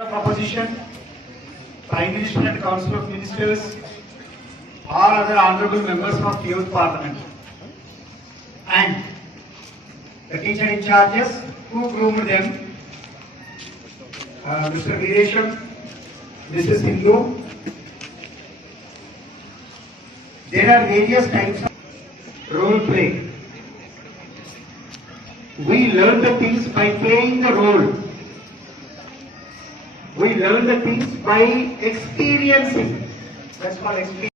of Opposition, Prime Minister and Council of Ministers, all other honorable members of Youth Parliament, and the teacher in charges who groomed them, Mr. Viresham, Mrs. Hindu. There are various types of role play. We learn the things by playing the role. We learn the things by experiencing. That's called experience.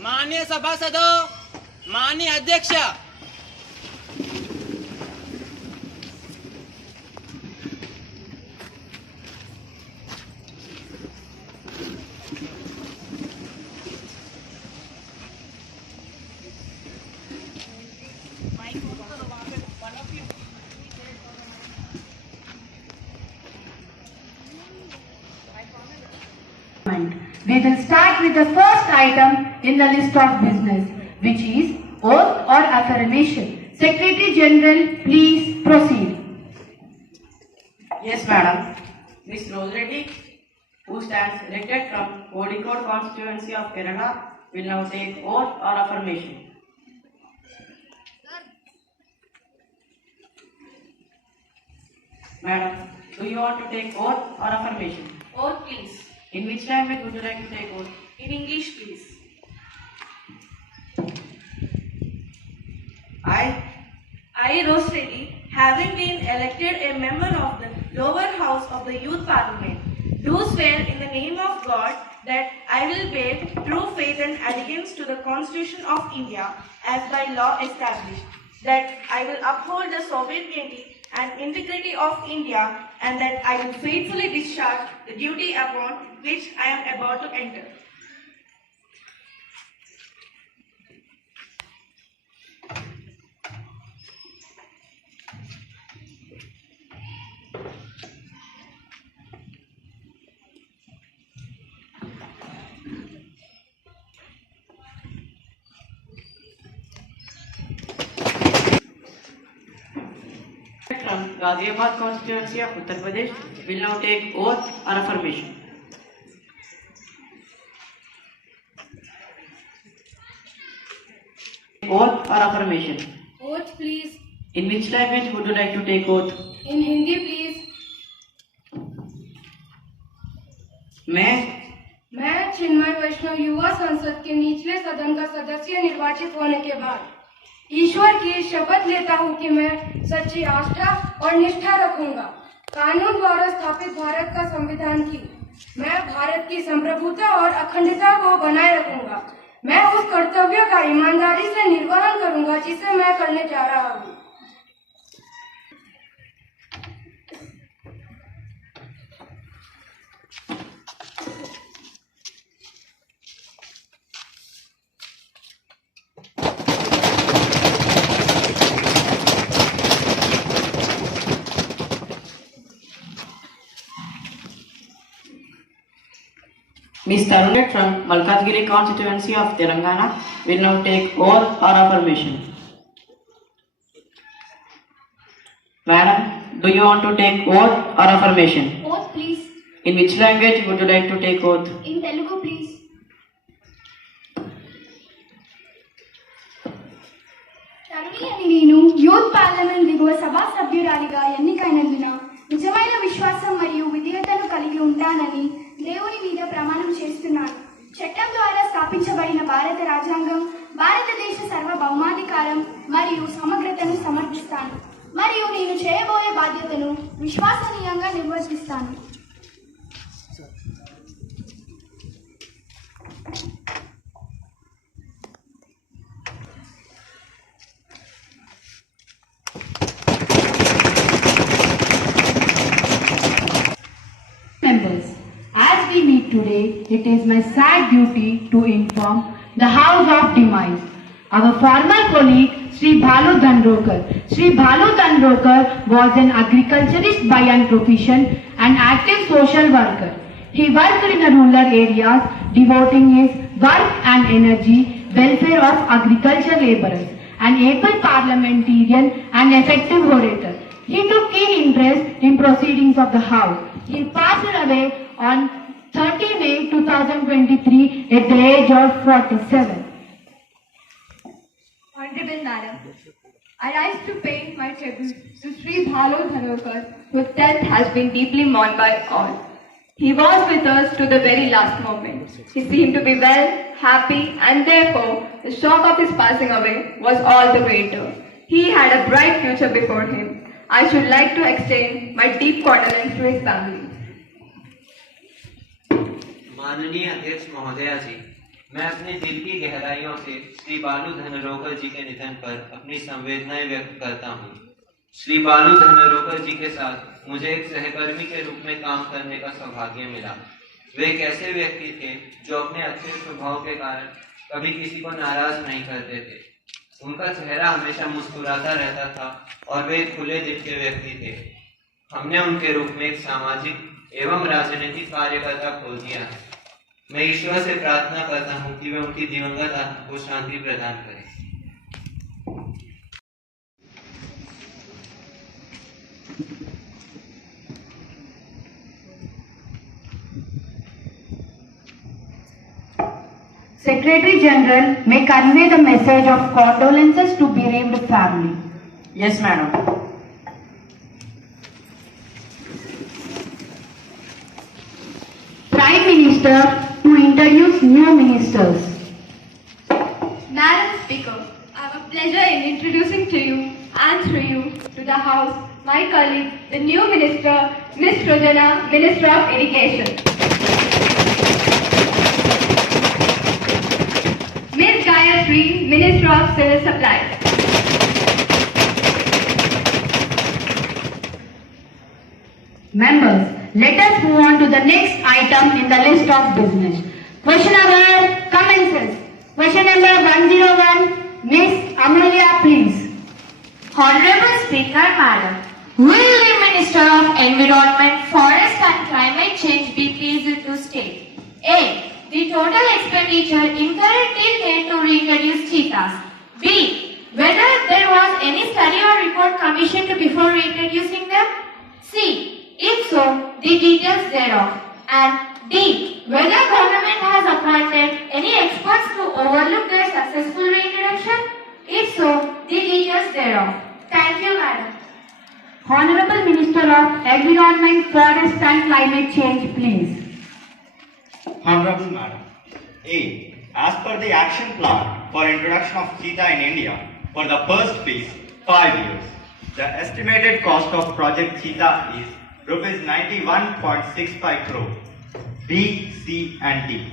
माननीय सभासदों, माननीय अध्यक्ष, We will start with the first item in the list of business, which is oath or affirmation. Secretary General, please proceed. Yes, Madam. Ms. Rose Reddy, who stands elected from Kozhikode constituency of Kerala, will now take oath or affirmation. Madam, do you want to take oath or affirmation? Oath, please. In which language would you like to take oath? In English, please. I, Rose Reddy, having been elected a member of the lower house of the Youth Parliament, do swear in the name of God that I will bear true faith and allegiance to the Constitution of India as by law established, that I will uphold the sovereignty and integrity of India, and that I will faithfully discharge the duty upon which I am about to enter. From GHATKESAR constituency of Uttar Pradesh will now take oath or affirmation. Oath or affirmation. Oath, please. In which language would you like to take oath? In Hindi, please. मैं चिन्मय वैष्णव युवा संसद के निचले सदन का सदस्य निर्वाचित होने के बाद ईश्वर की शपथ लेता हूँ कि मैं सच्ची आस्था और निष्ठा रखूंगा कानून द्वारा स्थापित भारत का संविधान की मैं भारत की संप्रभुता और अखंडता को बनाए रखूंगा। मैं उस कर्तव्य का ईमानदारी से निर्वहन करूंगा जिसे मैं करने जा रहा हूँ। Ms. Tarun from Malkazgiri constituency of Telangana will now take oath or affirmation. Madam, do you want to take oath or affirmation? Oath, please. In which language would you like to take oath? In Telugu, please. తరుణి అని నేను youth parliament దిగువ సభా సభ్యురాలిగా ఎన్నికైనందున నిజమైన విశ్వాసం మరియు విధేయతను కలిగి ఉంటానని దేవుని మీద ప్రమాణం చేస్తున్నాను. చట్టం ద్వారా స్థాపించబడిన భారత రాజ్యాంగం, భారతదేశ సార్వభౌమాధికారం మరియు సమగ్రతను సమర్థిస్తాను మరియు నేను చేయబోయే బాధ్యతను విశ్వసనీయంగా నిర్వర్తిస్తాను. day, it is my sad duty to inform the House of Demise. Our former colleague, Sri Bhalu Dhanrokar. Sri Bhalu Dhanrokar was an agriculturist by profession and active social worker. He worked in the rural areas, devoting his work and energy welfare of agriculture laborers, an able parliamentarian and effective orator. He took keen interest in proceedings of the House. He passed away on 30 May 2023 at the age of 47. Honorable Madam, I rise to pay my tribute to Sri Bhalu Dhanrokar, whose death has been deeply mourned by all. He was with us to the very last moment. He seemed to be well, happy, and therefore the shock of his passing away was all the greater. He had a bright future before him. I should like to extend my deep condolence to his family. माननीय अध्यक्ष महोदया जी, मैं अपने दिल की गहराइयों से श्री बालू धनरोकर जी के निधन पर अपनी संवेदनाएं व्यक्त करता हूँ। श्री बालू धनरोकर जी के साथ मुझे एक सहकर्मी के रूप में काम करने का सौभाग्य मिला। वे एक ऐसे व्यक्ति थे जो अपने अच्छे स्वभाव के कारण कभी किसी को नाराज नहीं करते थे। उनका चेहरा हमेशा मुस्कुराता रहता था और वे एक खुले दिल के व्यक्ति थे। हमने उनके रूप में एक सामाजिक एवं राजनीतिक कार्यकर्ता खोल दिया है। मैं ईश्वर से प्रार्थना करता हूँ कि वे उनकी दिवंगत आत्मा को शांति प्रदान करें। Secretary General may convey the message of condolences to bereaved family. Yes, madam. Prime Minister to introduce new ministers. Madam Speaker, I have a pleasure in introducing to you and through you to the House my colleague, the new Minister, Ms. Rojana, Minister of Irrigation. Ms. Gayatri, Minister of Civil Supplies. Members, let us move on to the next item in the list of business. Question hour commences. Question number 101, Ms. Amelia, please. Honorable Speaker, Madam, will the Minister of Environment, Forest and Climate Change be pleased to state? A. The total expenditure incurred till date to reintroduce cheetahs. B. Whether there was any study or report commissioned before reintroducing them. C. If so, the details thereof. And D. Whether government has appointed any experts to overlook their successful reintroduction. If so, the details thereof. Thank you, Madam. Honorable Minister of Environment, Forest and Climate Change, please. Honorable Madam, A. As per the action plan for introduction of cheetah in India for the first phase, 5 years, the estimated cost of Project Cheetah is Rs 91.65 crore. B, C and D.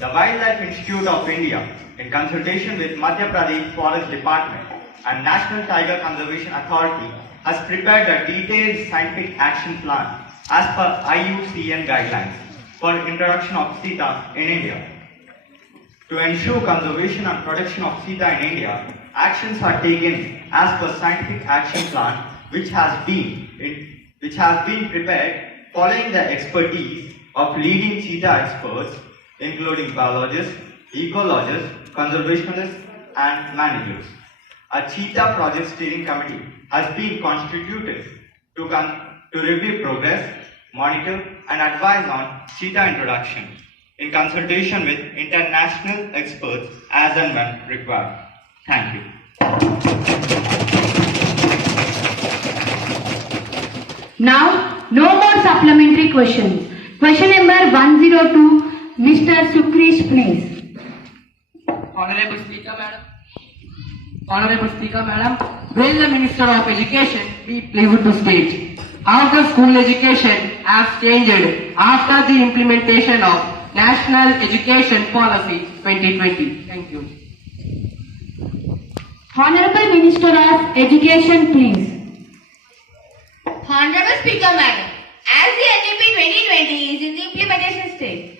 The Wildlife Institute of India, in consultation with Madhya Pradesh Forest Department and National Tiger Conservation Authority, has prepared a detailed scientific action plan as per IUCN guidelines for introduction of cheetah in India. To ensure conservation and protection of cheetah in India, actions are taken as per scientific action plan which has been prepared following the expertise of leading cheetah experts including biologists, ecologists, conservationists and managers. A cheetah project steering committee has been constituted to review progress, monitor and advise on cheetah introduction in consultation with international experts as and when required. Thank you. Now, no more supplementary questions. Question number 102, Mr. Sukrish, please. Honorable Speaker, Madam. Honorable Speaker, Madam, will the Minister of Education be pleased to state how the school education has changed after the implementation of National Education Policy 2020? Thank you. Honorable Minister of Education, please. Honorable Speaker, Madam, as the NEP 2020 is in the implementation stage,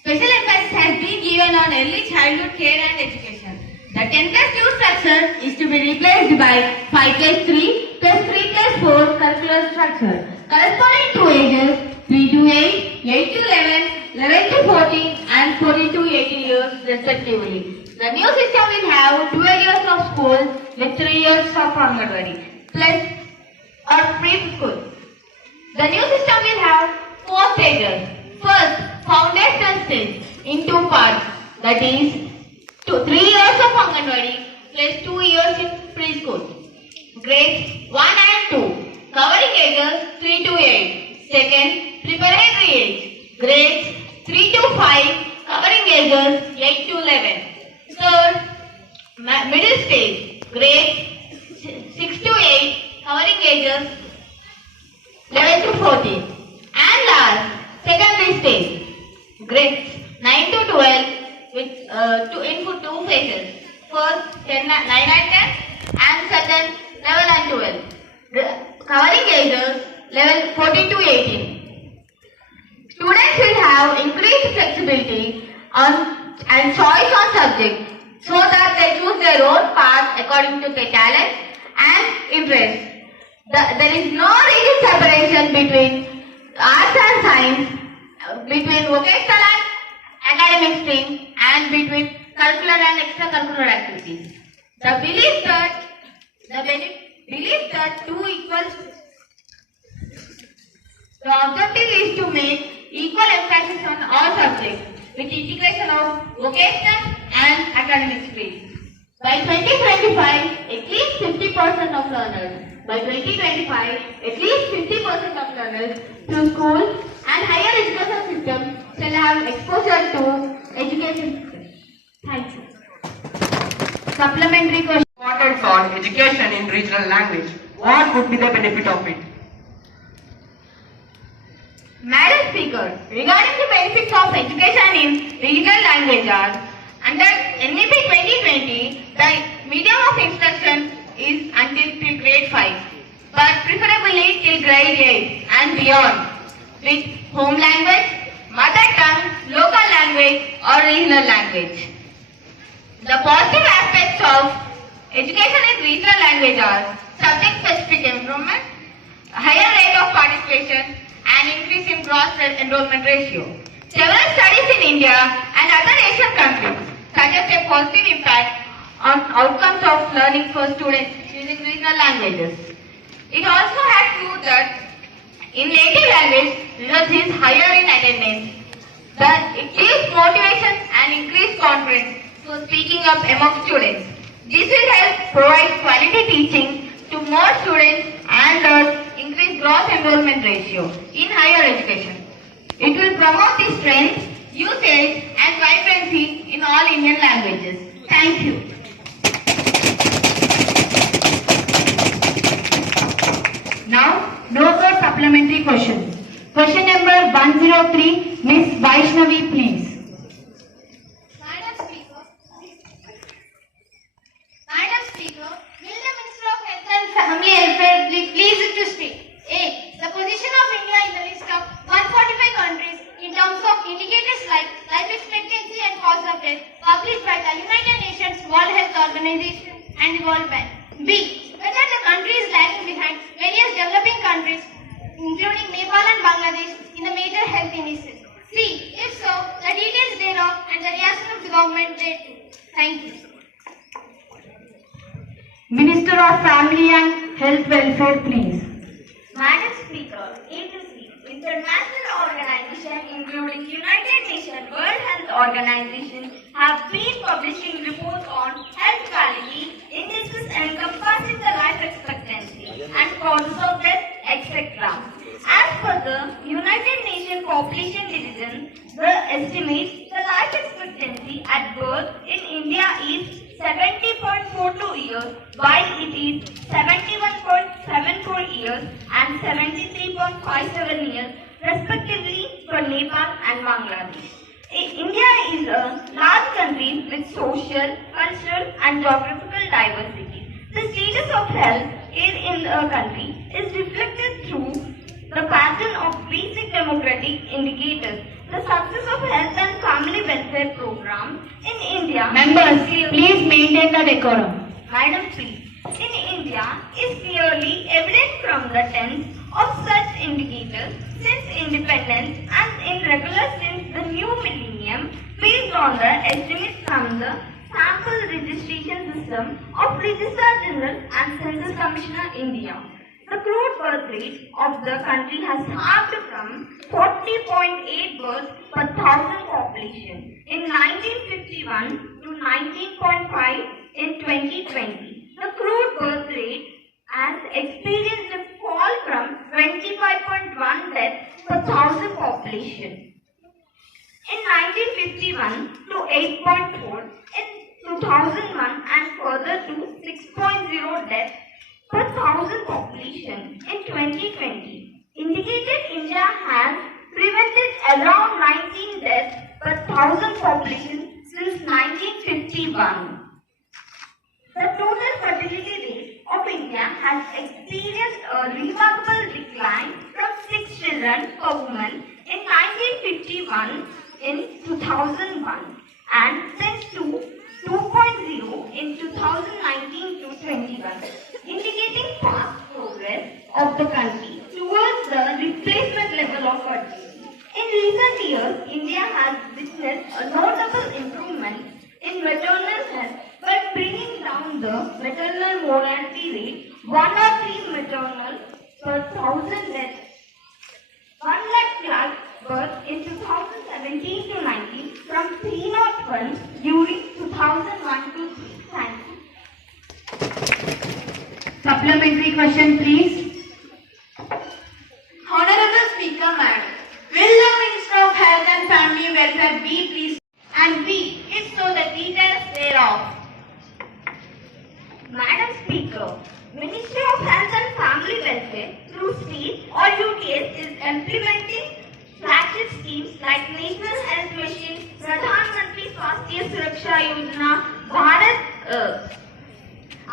Special emphasis has been given on early childhood care and education. The 10+2 structure is to be replaced by 5+3 plus 3+4 curricular structure, corresponding to ages 3 to 8, 8 to 11, 11 to 14 and 14 to 18 years respectively. The new system will have 12 years of school with 3 years of Anganwadi plus or preschool. The new system will have 4 stages. First, foundation stage in 2 parts, that is 3 years of Anganwadi plus 2 years in preschool. Grades 1 and 2, covering ages 3 to 8. Second, preparatory age, grades 3 to 5, covering ages 8 to 11. Third, middle stage, grades 6 to 8, covering ages 11 to 14. And last, secondary stage, grades 9 to 12 with two phases. First, 9 and 10 and second, 11 and 12. Covering ages 14 to 18. Students will have increased flexibility and choice on subject so that they choose their own path according to their talent and interest. There is no rigid separation between arts and science, between vocational and academic stream, and between curricular and extracurricular activities. The belief that two equals. The objective is to make equal emphasis on all subjects with integration of vocational and academic streams. By 2025, at least 50% of learners. By 2025, at least 50% of learners through school and higher education system shall have exposure to education system. Thank you. Supplementary question. Importance on education in regional language. What would be the benefit of it? Madam Speaker, regarding the benefits of education in regional language are, under NEP 2020, the medium of instruction is till grade 5, but preferably till grade 8 and beyond, with home language, mother tongue, local language or regional language. The positive aspects of education in regional language are subject-specific improvement, higher rate of participation, and increase in gross enrollment ratio. Several studies in India and other Asian countries suggest a positive impact on outcomes of learning for students using regional languages. It also has proved that in native language, results is higher in attendance, that it gives motivation and increased confidence for speaking up among students. This will help provide quality teaching to more students and thus increase gross enrollment ratio in higher education. It will promote the strength, usage and vibrancy in all Indian languages. Thank you. Now, no more supplementary questions. Question number 103, Miss Vaishnavi, please. Madam Speaker, will the Minister of Health and Family Welfare be pleased to state A. The position of India in the list of 145 countries in terms of indicators like life expectancy and cause of death published by the United Nations World Health Organization and the World Bank. B. Whether the country is lagging behind various developing countries including Nepal and Bangladesh in the major health indices. C. If so, the details thereof and the reaction of the government thereto. Thank you. Minister of Family and Health Welfare, please. Madam Speaker, international organizations including United Nations World Health Organization have been publishing reports on health quality indices encompassing the life expectancy and causes of death, etc. As per the United Nations Population Division, the estimates the life expectancy at birth in India is 70.42 years, while it is 71.74 years and 73.57 years respectively for Nepal and Bangladesh. India is a large country with social, cultural and geographical diversity. The status of health care in the country is reflected through the pattern of basic democratic indicators. The success of health and family welfare program in India. Members, please maintain the decorum. Madam please. In India is clearly evident from the tenth of such indicators since independence and in regular since the new millennium based on the estimates from the sample registration system of Registrar General and Census Commissioner India. The crude birth rate of the country has halved from 40.8 births per thousand population in 1951 to 19.5 in 2020. The crude birth rate has experienced a fall from 25.1 deaths per thousand population in 1951 to 8.4 in 2001 and further to 6.0 deaths per thousand population in 2020. Indicated India has prevented around 19 deaths per thousand population since 1951. The total fertility rate of India has experienced a remarkable decline from 6 children per woman in 1951 in 2001 and since to 2.0 in 2019 to 21, indicating fast progress of the country towards the replacement level of fertility. In recent years, India has witnessed a notable improvement in maternal health by bringing down the maternal mortality rate 1 or 3 maternal per thousand deaths. 1 lakh plus birth in 2017 to 19 from 301 during 2001 to 3. Thank you. Supplementary question, please. Honorable Speaker, Madam, will the Minister of Health and Family Welfare be pleased and B, if so, the details thereof? Madam Speaker, Ministry of Health and Family Welfare through state or UTS is implementing flagship schemes like National Health Mission, Pradhan Mantri Swasthya Suraksha Yojana,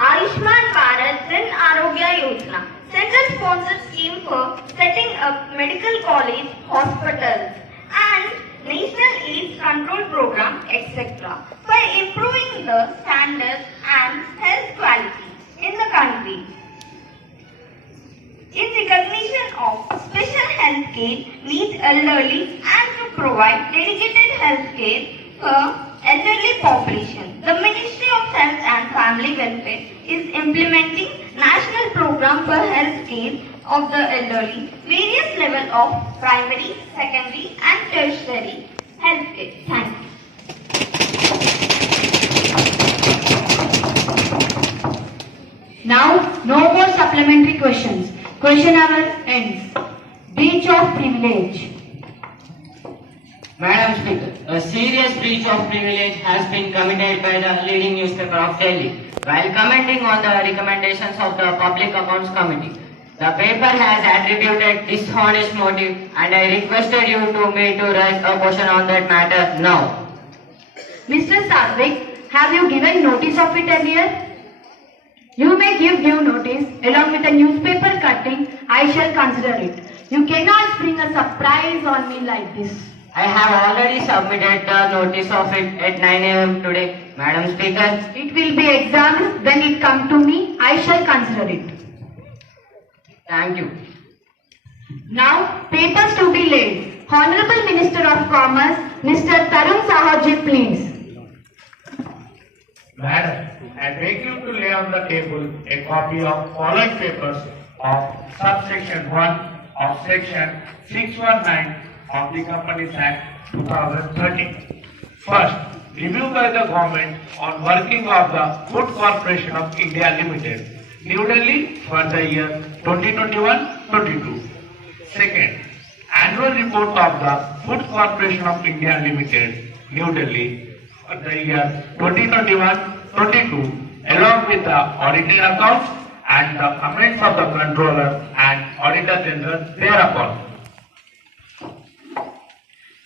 Ayushman Bharat Jan Arogya Yojana, central sponsored scheme for setting up medical college, hospitals and National AIDS Control Program, etc. by improving the standards and health quality in the country. In recognition of special health care needs elderly and to provide dedicated health care for elderly population, the Ministry of Health and Family Welfare is implementing national program for health care of the elderly, various levels of primary, secondary and tertiary health care. Thank you. Now, no more supplementary questions. Question hour ends. Breach of privilege. Madam Speaker, a serious breach of privilege has been committed by the leading newspaper of Delhi while commenting on the recommendations of the Public Accounts Committee. The paper has attributed dishonest motive and I requested you to raise a question on that matter now. Mr. Satvik, have you given notice of it earlier? You may give due notice along with a newspaper cutting. I shall consider it. You cannot spring a surprise on me like this. I have already submitted the notice of it at 9 a.m. today, Madam Speaker. It will be examined. When it comes to me, I shall consider it. Thank you. Now, papers to be laid. Honorable Minister of Commerce, Mr. Tarun Sahaji, please. Madam, I beg you to lay on the table a copy of following papers of subsection 1 of section 619 of the Companies Act 2013. First, review by the government on working of the Food Corporation of India Limited, New Delhi for the year 2021-22. Second, annual report of the Food Corporation of India Limited, New Delhi for the year 2021-22 along with the audited accounts and the comments of the Controller and Auditor General thereupon.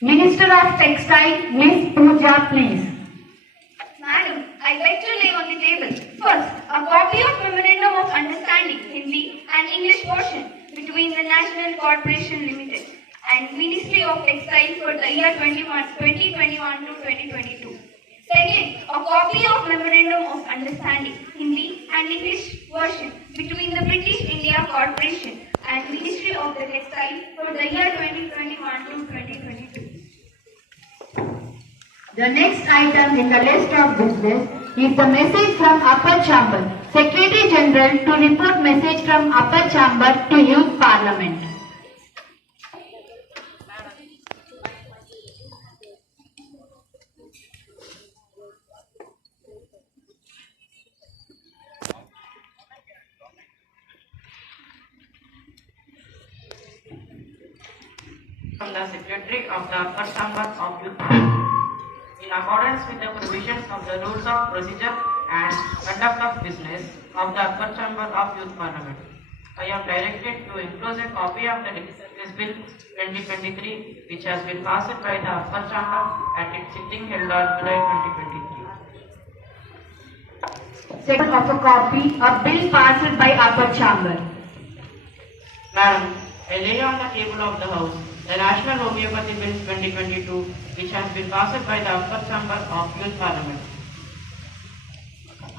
Minister of Textile, Ms. Pooja, please. Madam, I beg to lay on the table. First, a copy of Memorandum of Understanding, Hindi and English version between the National Corporation Limited and Ministry of Textiles for the year 2021 to 2022. Second, a copy of Memorandum of Understanding, Hindi and English version between the British India Corporation and Ministry of the Textiles for the year 2021 to 2022. The next item in the list of business is the message from Upper Chamber. Secretary General to report message from Upper Chamber to Youth Parliament. From the Secretary of the Upper Chamber of Youth. In accordance with the provisions of the Rules of Procedure and Conduct of Business of the Upper Chamber of Youth Parliament, I am directed to enclose a copy of the Legislative Bill 2023 which has been passed by the Upper Chamber at its sitting held on July 2023. Second of a copy of bill passed by Upper Chamber. Madam, I lay on the table of the House the National Homeopathy Bill 2022 which has been passed by the Upper Chamber of Youth Parliament.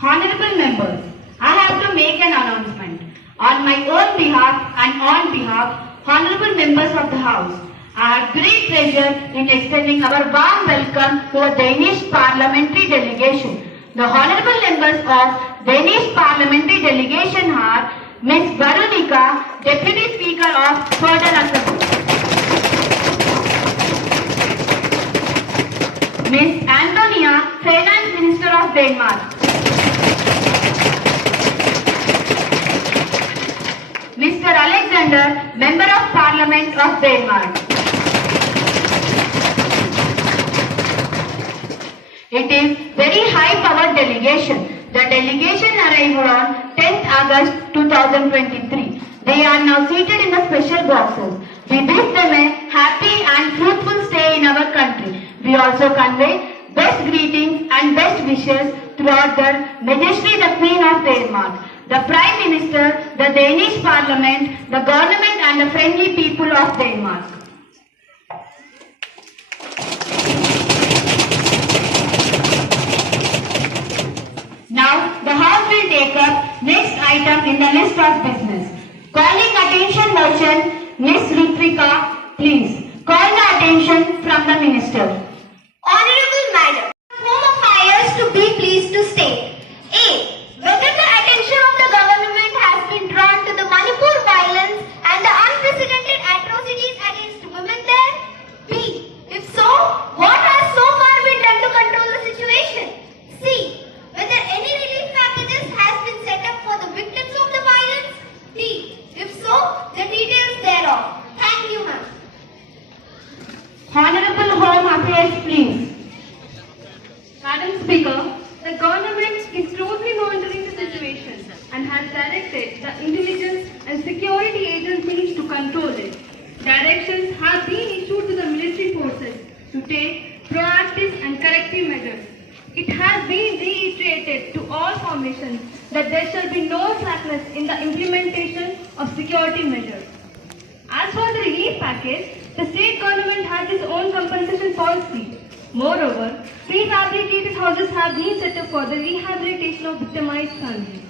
Honorable members, I have to make an announcement. On my own behalf and on behalf, honorable members of the House, I have great pleasure in extending our warm welcome to the Danish parliamentary delegation. The honorable members of Danish parliamentary delegation are Ms. Veronica, Deputy Speaker of Federal Assembly, Ms. Antonia, Finance Minister of Denmark, Mr. Alexander, Member of Parliament of Denmark. It is very high-powered delegation. The delegation arrived on 10th August 2023. They are now seated in the special boxes. We wish them a happy and fruitful stay in our country. We also convey best greetings and best wishes throughout their Majesty the Queen of Denmark, the Prime Minister, the Danish Parliament, the government and the friendly people of Denmark. Now, the House will take up next item in the list of business. Calling attention motion, Ms. Rutrika, please. Call the attention from the Minister. Honorable Madam, Home Affairs to be pleased to state. A. Whether the attention of the government has been drawn to the Manipur violence and the unprecedented atrocities against women there? B. If so, what has so far been done to control the situation? C. Whether any relief packages has been set up for the victims of the violence? D. If so, the details thereof. Thank you, ma'am. Honorable Home Affairs, please. Madam Speaker, the government is closely monitoring the situation and has directed the intelligence and security agencies to control it. Directions have been issued to the military forces to take proactive and corrective measures. It has been reiterated to all formations that there shall be no slackness in the implementation of security measures. As for the relief package, the state government has its own compensation policy. Moreover, prefabricated houses have been set up for the rehabilitation of victimized families.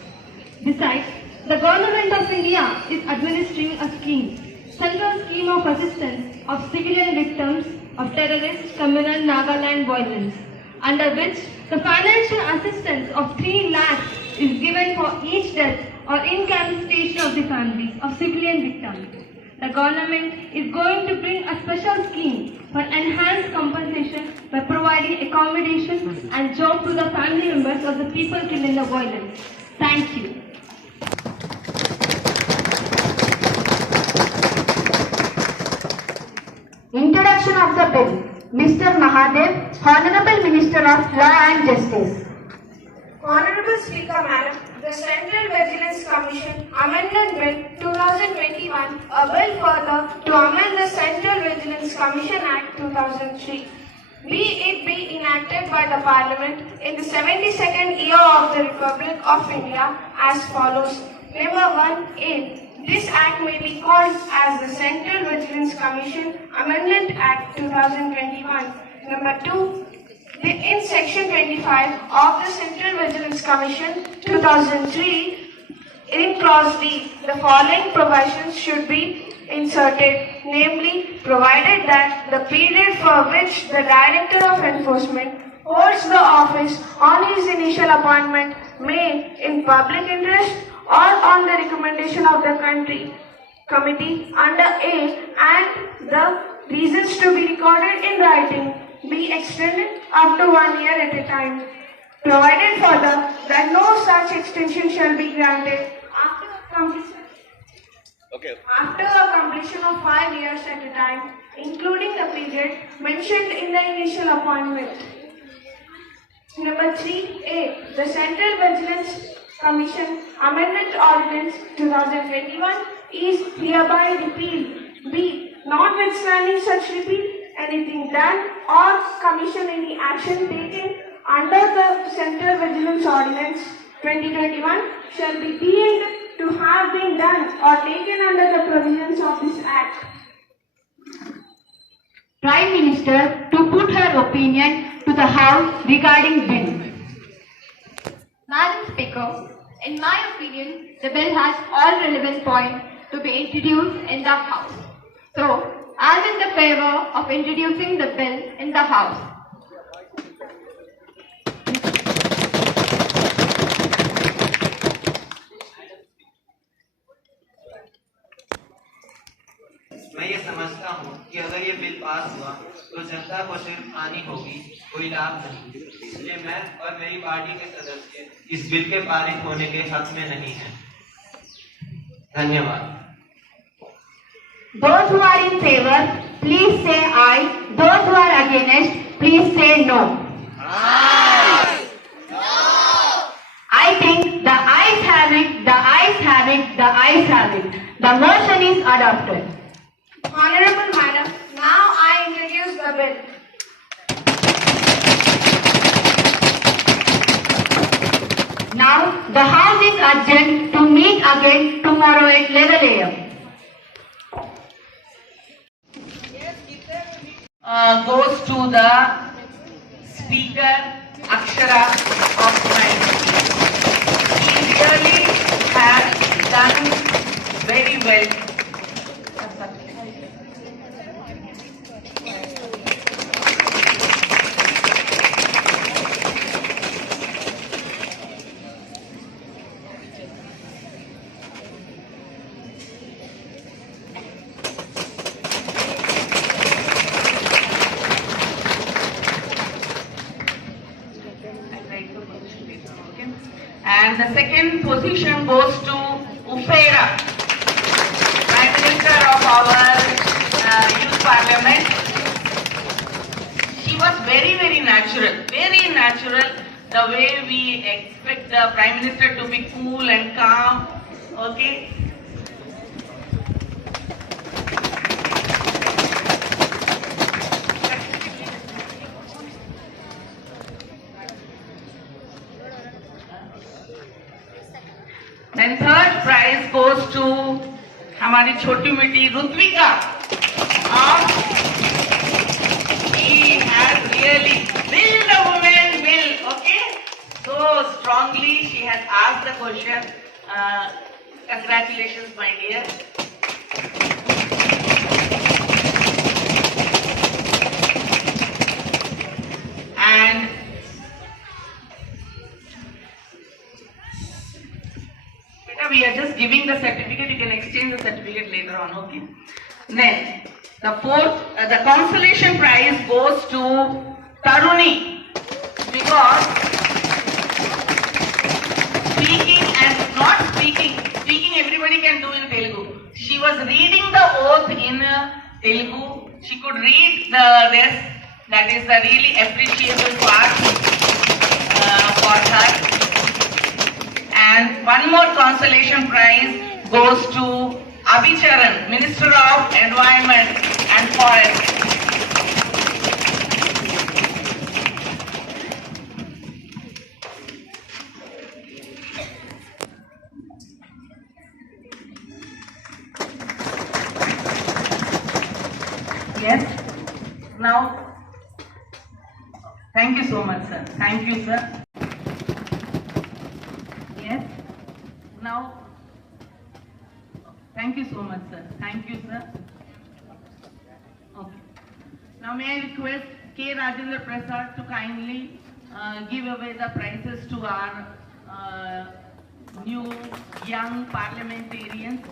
Besides, the Government of India is administering a scheme, Central Scheme of Assistance of Civilian Victims of Terrorist Communal Nagaland Violence, under which the financial assistance of 3 lakhs is given for each death or incapacitation of the families of civilian victims. The government is going to bring a special scheme for enhanced compensation by providing accommodation and job to the family members of the people killed in the violence. Thank you. Introduction of the bill. Mr. Mahadev, Honorable Minister of Law and Justice. Honorable Speaker, Madam, the Central Vigilance Commission Amendment Bill 2021, a bill further to amend the Central Vigilance Commission Act 2003, be enacted by the Parliament in the 72nd year of the Republic of India as follows. Number 1A. This act may be called as the Central Vigilance Commission Amendment Act 2021. Number 2. In Section 25 of the Central Vigilance Commission 2003, in Clause D, the following provisions should be inserted, namely, provided that the period for which the Director of Enforcement holds the office on his initial appointment may, in public interest or on the recommendation of the committee under A, and the reasons to be recorded in writing, be extended up to 1 year at a time. Provided further that no such extension shall be granted after a completion of 5 years at a time, including the period mentioned in the initial appointment. Number 3A. The Central Vigilance Commission Amendment Ordinance 2021 is hereby repealed. B. Notwithstanding such repeal, anything done or commission any action taken under the Central Vigilance Ordinance 2021 shall be deemed to have been done or taken under the provisions of this Act. Prime Minister to put her opinion to the House regarding bill. Madam Speaker, in my opinion, the bill has all relevant points to be introduced in the House. So, I am in the favor of introducing the bill in the House. मैं ये समझता हूँ कि अगर ये bill pass हुआ तो जनता को सिर्फ हानि होगी, कोई लाभ नहीं। इसलिए मैं और मेरी पार्टी के सदस्य इस बिल के पारित होने के हक में नहीं हैं। धन्यवाद। Those who are in favor, please say aye. Those who are against, please say no. Aye. No. I think the ayes have it, the ayes have it, the ayes have it. The motion is adopted. Honorable Madam, now I introduce the bill. Now, the House is adjourned to meet again tomorrow at 11 a.m. Goes to the Speaker Akshara of my state. He really has done very well. And the second position goes to Ufera, Prime Minister of our Youth Parliament. She was very natural, the way we expect the Prime Minister to be cool and calm, okay. Then third prize goes to हमारी छोटी बेटी रुत्विका. She has really built a woman will, okay? So strongly she has asked the question. Congratulations, my dear. And we are just giving the certificate. You can exchange the certificate later on, okay? Then the fourth, the consolation prize goes to Taruni, because speaking and not speaking everybody can do in Telugu. She was reading the oath in Telugu. She could read the rest. That is the really appreciable part for her. And one more consolation prize goes to Abhicharan, Minister of Environment and Forest. Thank you, sir. Yes. Now, thank you so much, sir. Thank you, sir. Okay. Now, may I request K. Rajendra Prasad to kindly give away the prizes to our new young parliamentarians.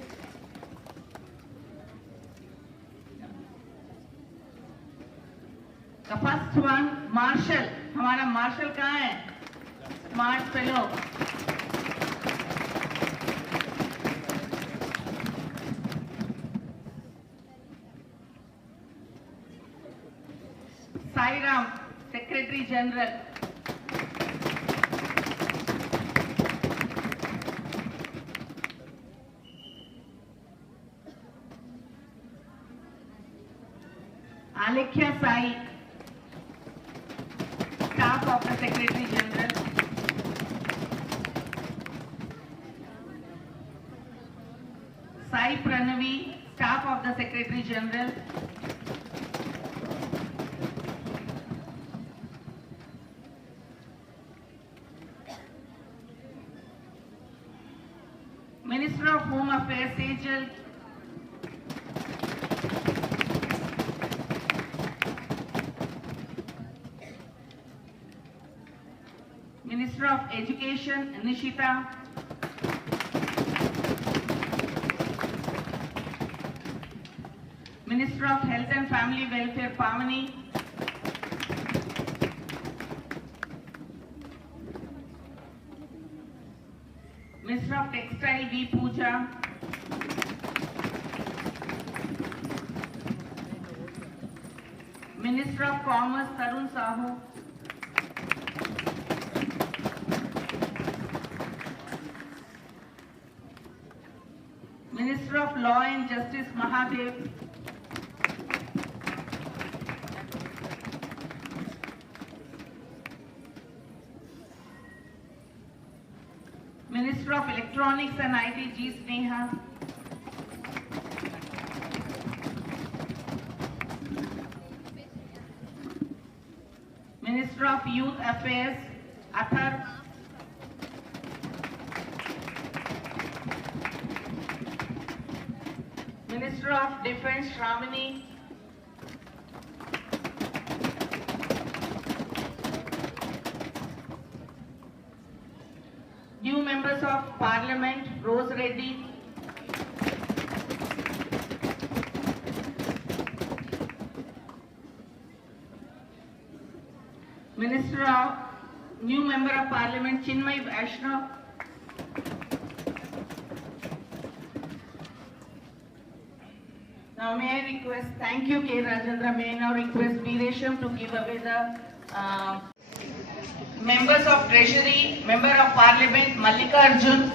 The first one, Marshall. हमारा martial कहाँ है? Smart fellow. Sairam, Secretary General. Alekhya Sai, staff of the Secretary General. Sai Pranavi, staff of the Secretary General. Minister of Home Affairs, Sejal. Minister of Education, Nishita. Minister of Health and Family Welfare, Pavani. Minister of Textile, V. Pooja. Minister of Commerce, Tarun Sahu. Minister of Law and Justice, Mahadev. Minister of Electronics and IT, G. Sneha. Minister of Youth Affairs, Athar. Minister of Defense, Shravani. New members of Parliament, Rose Reddy. New member of Parliament, Chinmay Vaishnav. Now may I request, thank you K. Rajendra, may I now request Viresham to give away the members of Treasury, Member of Parliament, Mallika Arjun.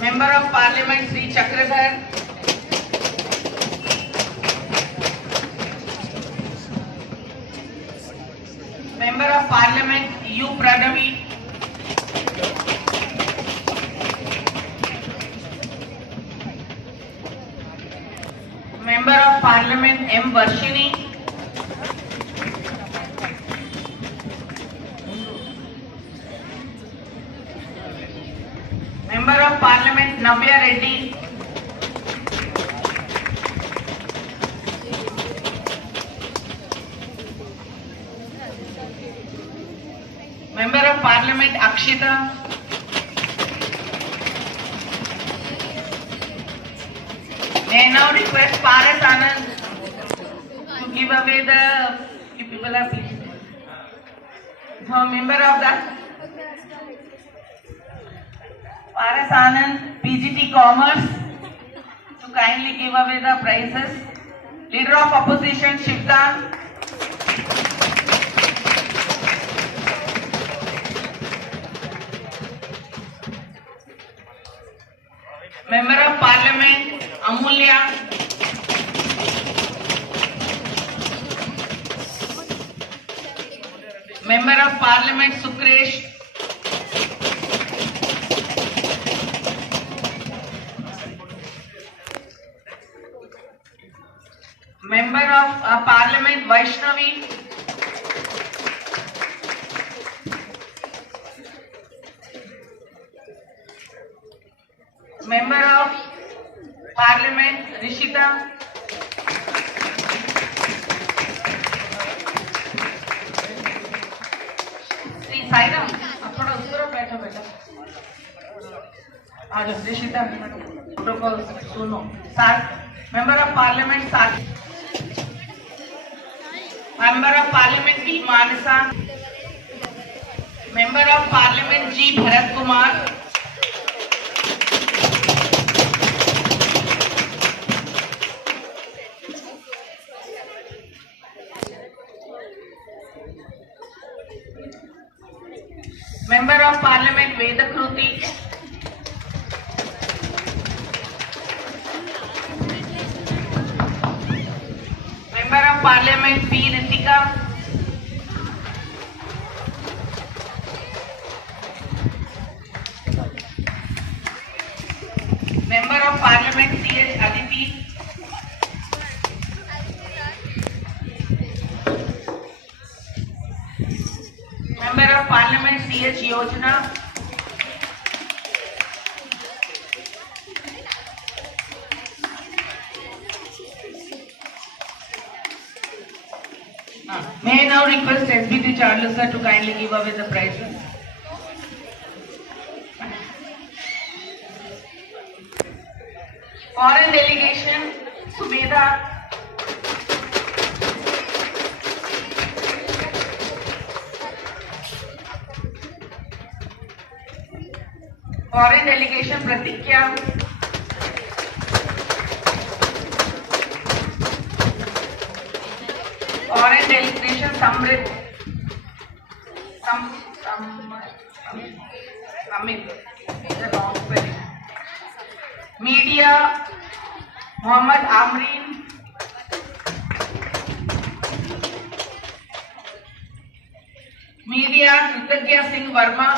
Member of Parliament, Sri Chakradhar. Member of Parliament, U. Pradavi. Member of Parliament, M. Varshini. Member of Parliament, Navya Reddy. Member of Parliament, Akshita. May I now request Paras Anand to give away the, if people are pleased. So, member of the Paras Anand, PGT Commerce, to kindly give away the prizes. Leader of Opposition, Shivdan. Member of Parliament, Amulya. Member of Parliament, Sukresh. Member of Parliament, Vaishnavi. Member of Parliament Rishita. Sri Sairam, थोड़ा उधर बैठो बेटा. आज Rishita protocol सुनो. Member of Parliament Sati. Member of Parliament B Manasa. Member of Parliament G Bharat Kumar. Member of Parliament Vedakruti. Member of Parliament P Ritika. Member of Parliament C.H. Aditi. Member of Parliament C.H. Yojana. May I now request SBT Charles sir to kindly give away the prizes. Foreign delegation, Subeda. Foreign delegation, Pratikya. Foreign delegation, Samrit. Amit. It's a long spelling. Media, Muhammad Amreen. Media, Kritagya Singh Verma.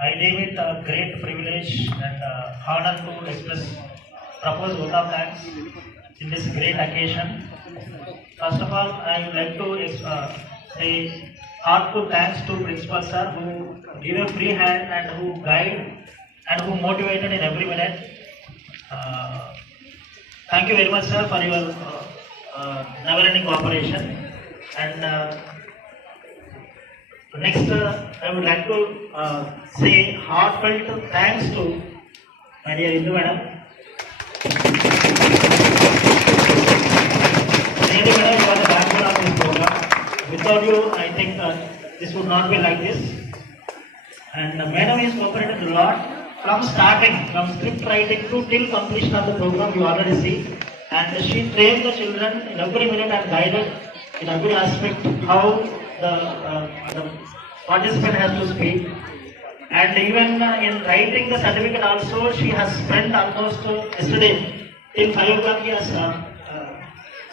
I deem it a great privilege and honor to express propose vote of thanks in this great occasion. First of all, I would like to say heartfelt thanks to Principal Sir who give a free hand and who guide and who motivated in every minute. Thank you very much, sir, for your never-ending cooperation. And next, I would like to say heartfelt thanks to my dear Indu Madam. Really, Madam, you are the backbone of this program. Without you, I think this would not be like this. And Madam is cooperated a lot from starting, from script writing to till completion of the program. You already see, and she trained the children in every minute and guided in every aspect how the participant has to speak. And even in writing the certificate also, she has spent almost yesterday till 5 o'clock. She has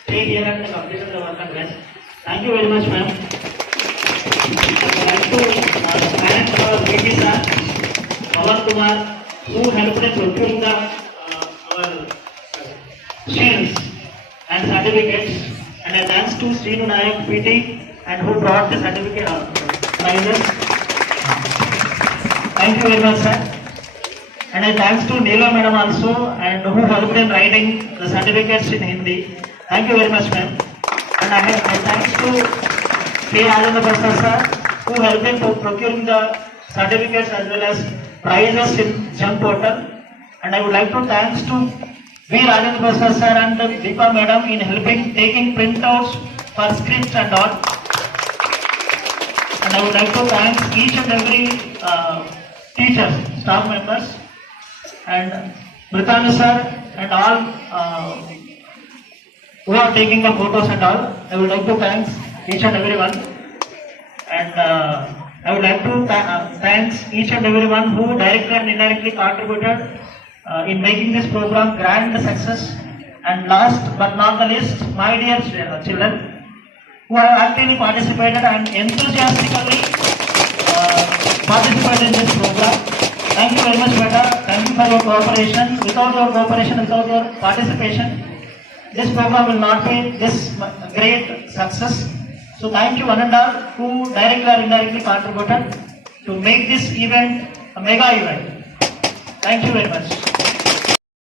stayed here and completed the work and rest. Thank you very much, ma'am. I would like to thank our VP sir, Pawan Kumar, who helped in procuring the our shields and certificates. And a thanks to Srinu Nayak PT and who brought the certificate prizes. Thank you very much, sir. And a thanks to Neela Madam also and who helped in writing the certificates in Hindi. Thank you very much, ma'am. And I thanks to P. Rajendra Prasad sir who helped in procuring the certificates as well as prizes in Jump Portal. And I would like to thanks to V. Rajendra Prasad sir and Deepa Madam in helping taking printouts for scripts and all. And I would like to thank each and every teachers, staff members, and Mritanu sir and all who are taking the photos and all. I would like to thank each and everyone. And I would like to thank each and everyone who directly and indirectly contributed in making this program grand success. And last but not the least, my dear children who have actively participated and enthusiastically participated in this program. Thank you very much, Beta. Thank you for your cooperation. Without your cooperation, without your participation, this program will not be this great success. So thank you one and all who directly or indirectly contributed to make this event a mega event. Thank you very much.